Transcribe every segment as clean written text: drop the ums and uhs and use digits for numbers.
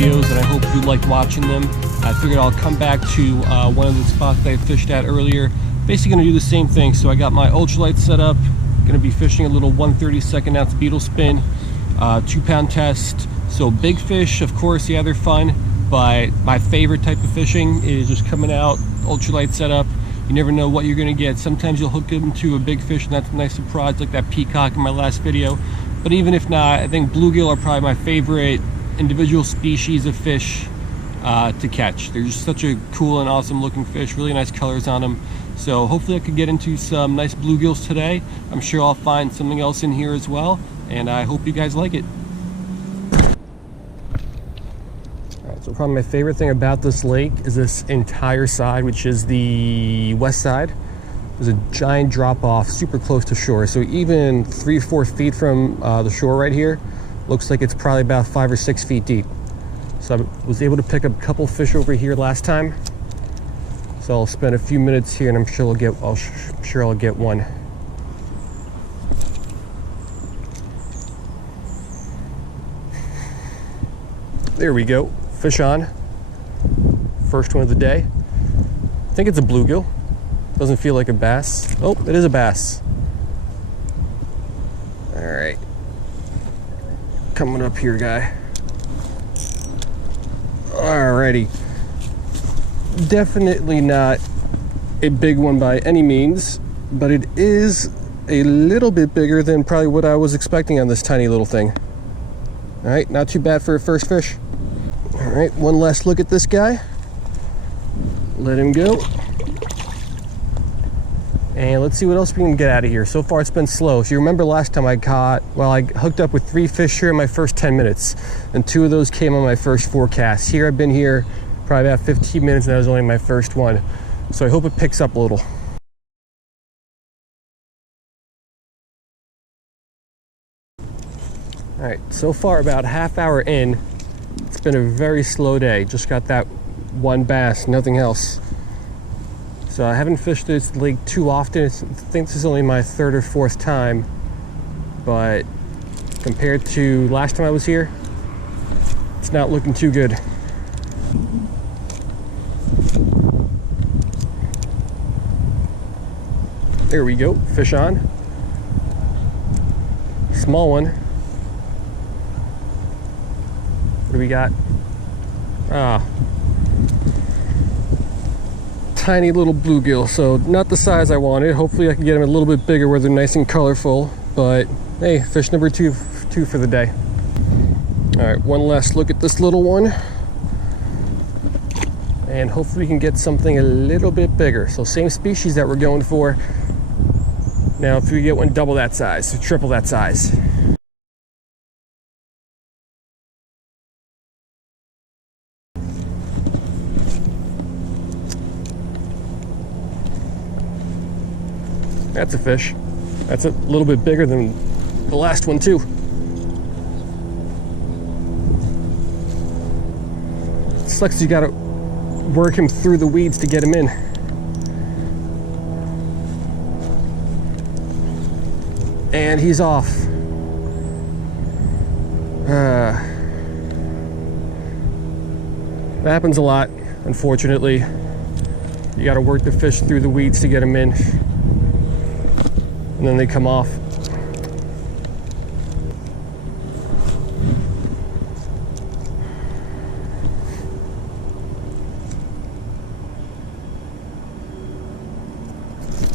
videos, and I hope you liked watching them. I figured I'll come back to one of the spots that I fished at earlier. Basically going to do the same thing. So I got my ultralight set up, going to be fishing a little 1/32 ounce Beetle spin, 2-pound test. So big fish, of course, yeah, they're fun, but my favorite type of fishing is just coming out, ultralight setup. You never know what you're going to get. Sometimes you'll hook into a big fish, and that's a nice surprise, like that peacock in my last video. But even if not, I think bluegill are probably my favorite individual species of fish to catch. They're just such a cool and awesome looking fish, really nice colors on them. So hopefully I could get into some nice bluegills today. I'm sure I'll find something else in here as well, and I hope you guys like it. So probably my favorite thing about this lake is this entire side, which is the west side. There's a giant drop off super close to shore. So even 3-4 feet from the shore right here, looks like it's probably about 5 or 6 feet deep. So I was able to pick up a couple fish over here last time. So I'll spend a few minutes here, and I'm sure I'll get one. There we go. Fish on. First one of the day. I think it's a bluegill. Doesn't feel like a bass. Oh, it is a bass. All right. Coming up here, guy. Alrighty. Definitely not a big one by any means, but it is a little bit bigger than probably what I was expecting on this tiny little thing. All right, not too bad for a first fish. All right, one last look at this guy. Let him go. And let's see what else we can get out of here. So far it's been slow. So you remember last time I hooked up with 3 fish here in my first 10 minutes, and 2 of those came on my first 4 casts. Here I've been here probably about 15 minutes, and that was only my first one. So I hope it picks up a little. All right, so far about half hour in, it's been a very slow day. Just got that one bass, nothing else. So I haven't fished this lake too often. I think this is only my 3rd or 4th time, but compared to last time I was here, it's not looking too good. There we go, fish on. Small one. What do we got? Tiny little bluegill, so not the size I wanted. Hopefully I can get them a little bit bigger where they're nice and colorful, but hey, fish number two for the day. All right, one last look at this little one, and hopefully we can get something a little bit bigger. So same species that we're going for. Now if we get one double that size, or triple that size. That's a fish. That's a little bit bigger than the last one too. Sucks you gotta work him through the weeds to get him in. And he's off. That happens a lot, unfortunately. You gotta work the fish through the weeds to get them in, and then they come off.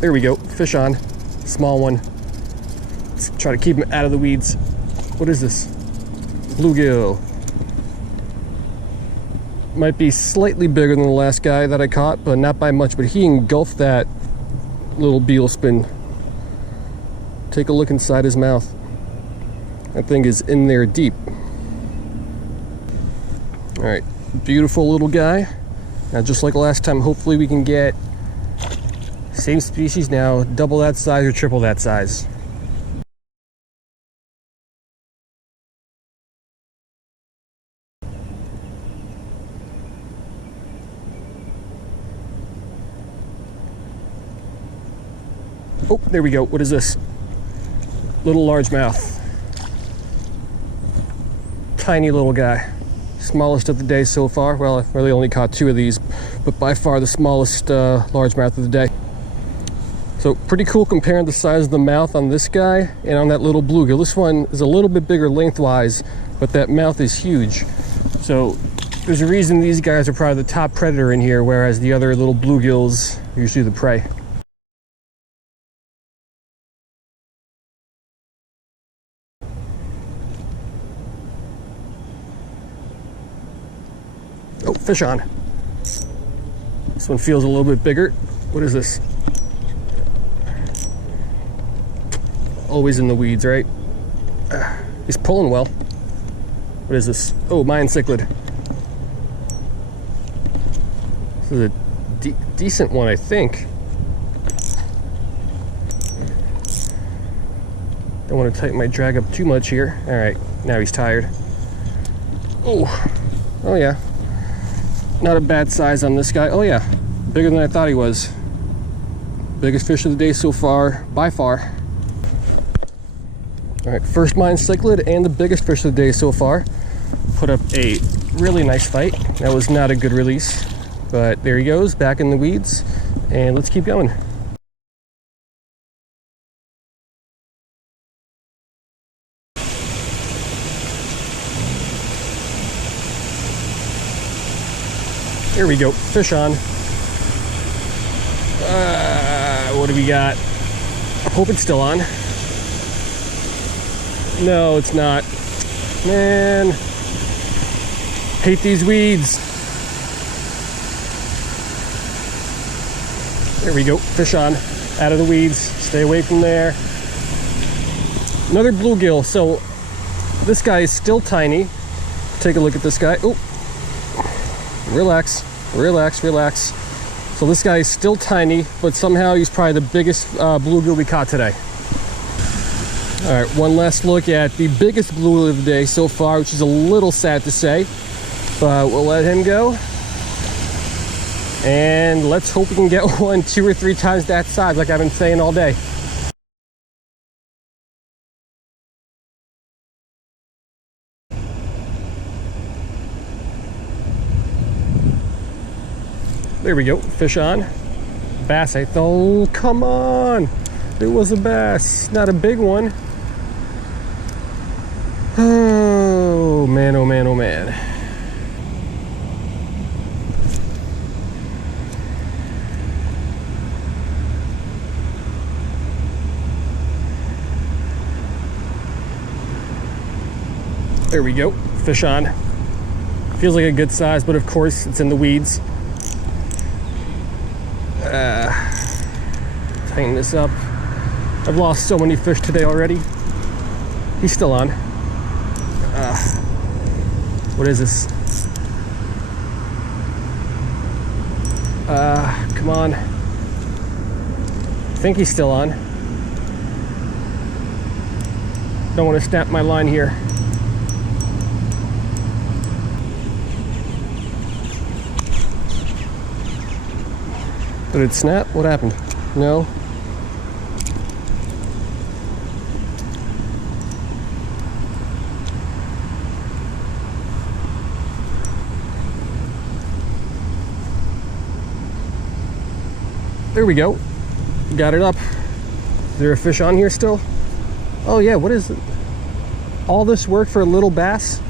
There we go, fish on, small one. Let's try to keep him out of the weeds. What is this? Bluegill. Might be slightly bigger than the last guy that I caught, but not by much, but he engulfed that little beetle spin. Take a look inside his mouth. That thing is in there deep. All right, beautiful little guy. Now, just like last time, hopefully we can get same species now, double that size or triple that size. Oh, there we go. What is this? Little largemouth. Tiny little guy. Smallest of the day so far. Well, I really only caught 2 of these, but by far the smallest largemouth of the day. So pretty cool comparing the size of the mouth on this guy and on that little bluegill. This one is a little bit bigger lengthwise, but that mouth is huge. So there's a reason these guys are probably the top predator in here, whereas the other little bluegills are usually the prey. Oh, fish on. This one feels a little bit bigger. What is this? Always in the weeds, right? He's pulling well. What is this? Oh, Mayan cichlid. This is a decent one, I think. Don't want to tighten my drag up too much here. All right, now he's tired. Oh yeah. Not a bad size on this guy. Oh yeah, bigger than I thought he was. Biggest fish of the day so far, by far. All right, first Mayan cichlid and the biggest fish of the day so far. Put up a really nice fight. That was not a good release, but there he goes, back in the weeds, and let's keep going. Here we go, fish on. What do we got? I hope it's still on. No, it's not. Man, hate these weeds. There we go, fish on, out of the weeds, stay away from there. Another bluegill. So this guy is still tiny. Take a look at this guy. Oh, relax, relax, relax. So this guy is still tiny, but somehow he's probably the biggest bluegill we caught today. All right, one last look at the biggest bluegill of the day so far, which is a little sad to say, but we'll let him go. And let's hope we can get one 2 or 3 times that size, like I've been saying all day. There we go, fish on. Bass, I thought, oh, come on. It was a bass, not a big one. Oh man, oh man, oh man. There we go, fish on. Feels like a good size, but of course it's in the weeds. Tighten this up. I've lost so many fish today already. He's still on. What is this? Come on. I think he's still on. Don't want to snap my line here. Did it snap? What happened? No. There we go. Got it up. Is there a fish on here still? Oh yeah, what is it? All this work for a little bass?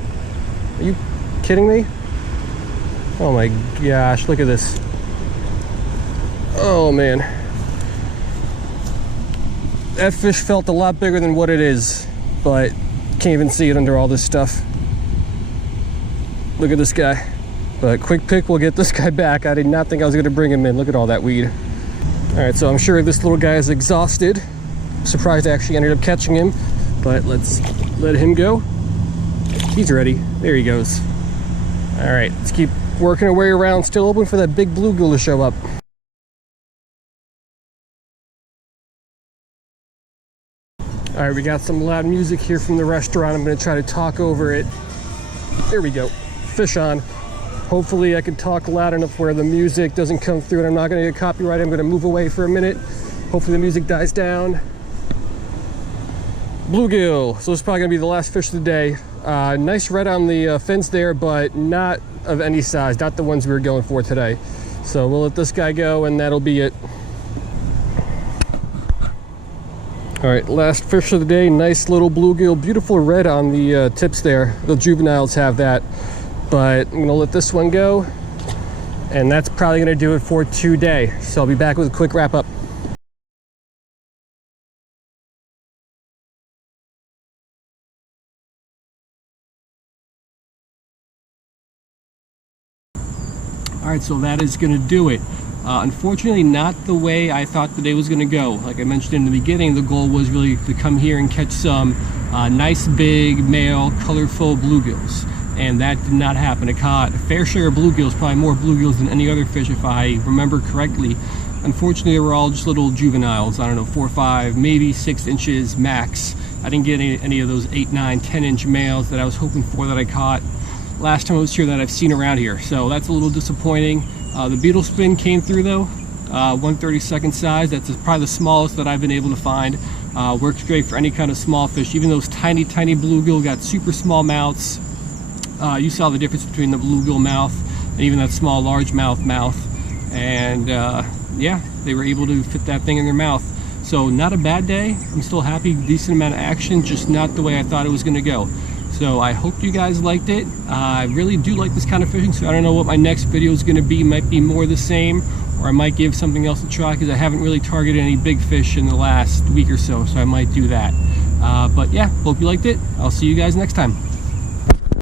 Are you kidding me? Oh my gosh, look at this. Oh man. That fish felt a lot bigger than what it is, but can't even see it under all this stuff. Look at this guy. But quick pick will get this guy back. I did not think I was gonna bring him in. Look at all that weed. All right, so I'm sure this little guy is exhausted. Surprised I actually ended up catching him, but let's let him go. He's ready. There he goes. All right, let's keep working our way around. Still hoping for that big bluegill to show up. All right, we got some loud music here from the restaurant. I'm gonna try to talk over it. There we go, fish on. Hopefully I can talk loud enough where the music doesn't come through and I'm not gonna get copyrighted. I'm gonna move away for a minute. Hopefully the music dies down. Bluegill. So this is probably gonna be the last fish of the day. Nice red on the fins there, but not of any size, not the ones we were going for today. So we'll let this guy go and that'll be it. All right, last fish of the day, nice little bluegill, beautiful red on the tips there. The juveniles have that, but I'm gonna let this one go, and that's probably gonna do it for today. So I'll be back with a quick wrap up. All right, so that is gonna do it. Unfortunately, not the way I thought the day was going to go. Like I mentioned in the beginning, the goal was really to come here and catch some nice big male colorful bluegills, and that did not happen. I caught a fair share of bluegills, probably more bluegills than any other fish if I remember correctly. Unfortunately, they were all just little juveniles, I don't know, 4 or 5, maybe 6 inches max. I didn't get any of those 8, 9, 10-inch males that I was hoping for that I caught last time I was here that I've seen around here. So that's a little disappointing. The beetle spin came through though, 1/32 size. That's probably the smallest that I've been able to find. Works great for any kind of small fish. Even those tiny bluegill got super small mouths. You saw the difference between the bluegill mouth and even that small largemouth mouth. And yeah, they were able to fit that thing in their mouth. So not a bad day. I'm still happy, decent amount of action, just not the way I thought it was gonna go. So I hope you guys liked it. I really do like this kind of fishing, so I don't know what my next video is going to be. Might be more the same, or I might give something else a try because I haven't really targeted any big fish in the last week or so, so I might do that. But yeah, hope you liked it. I'll see you guys next time.